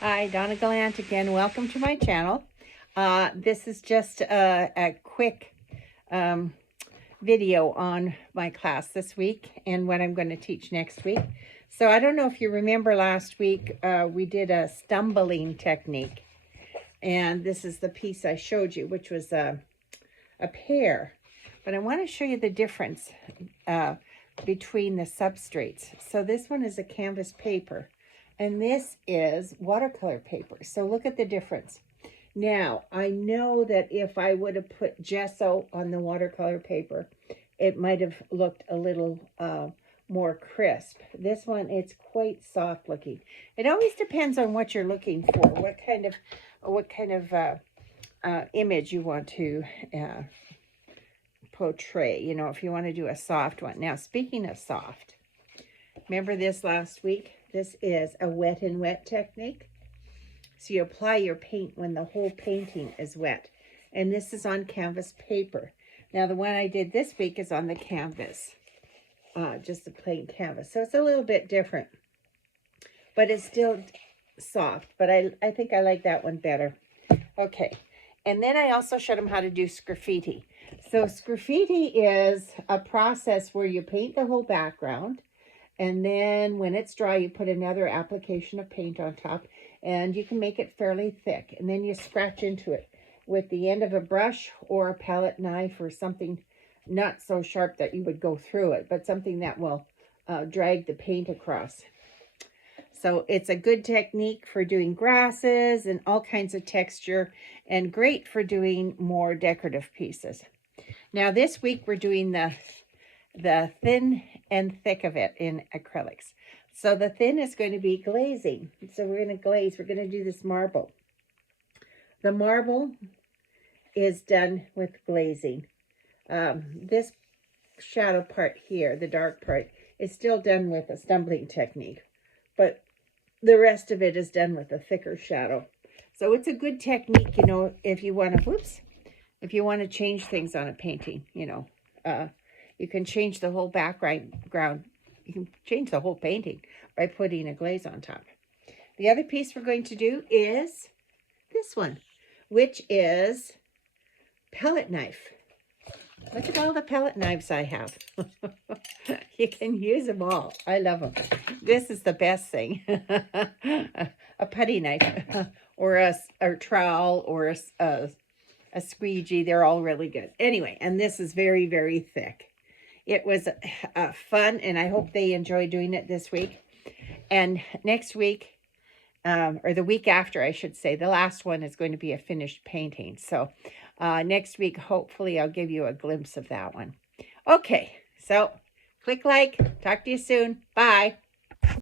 Hi, Donna Gallant again. Welcome to my channel. This is just a quick video on my class this week and what I'm going to teach next week. So I don't know if you remember last week, we did a stumbling technique. And this is the piece I showed you, which was a pear. But I want to show you the difference between the substrates. So this one is a canvas paper. And this is watercolor paper. So look at the difference. Now, I know that if I would have put gesso on the watercolor paper, it might have looked a little more crisp. This one, it's quite soft looking. It always depends on what you're looking for, what kind of image you want to portray. You know, if you want to do a soft one. Now, speaking of soft, remember this last week? This is a wet and wet technique. So you apply your paint when the whole painting is wet. And this is on canvas paper. Now the one I did this week is on the canvas. Just a plain canvas. So it's a little bit different. But it's still soft. But I think I like that one better. Okay. And then I also showed them how to do sgraffiti. So sgraffiti is a process where you paint the whole background. And then when it's dry, you put another application of paint on top, and you can make it fairly thick. And then you scratch into it with the end of a brush or a palette knife or something not so sharp that you would go through it, but something that will drag the paint across. So it's a good technique for doing grasses and all kinds of texture, and great for doing more decorative pieces. Now this week we're doing the thin and thick of it in acrylics. So the thin is going to be glazing. So we're going to glaze. We're going to do this marble. The marble is done with glazing. This shadow part here, the dark part, is still done with a stumbling technique. But the rest of it is done with a thicker shadow. So it's a good technique, you know, if you want to, if you want to change things on a painting, you know. You can change the whole background. You can change the whole painting by putting a glaze on top. The other piece we're going to do is this one, which is palette knife. Look at all the palette knives I have. You can use them all. I love them. This is the best thing. A putty knife or a trowel or a squeegee. They're all really good. Anyway, and this is very, very thick. It was fun, and I hope they enjoy doing it this week. And next week, or the week after, I should say, the last one is going to be a finished painting. So next week, hopefully, I'll give you a glimpse of that one. Okay, so click like. Talk to you soon. Bye.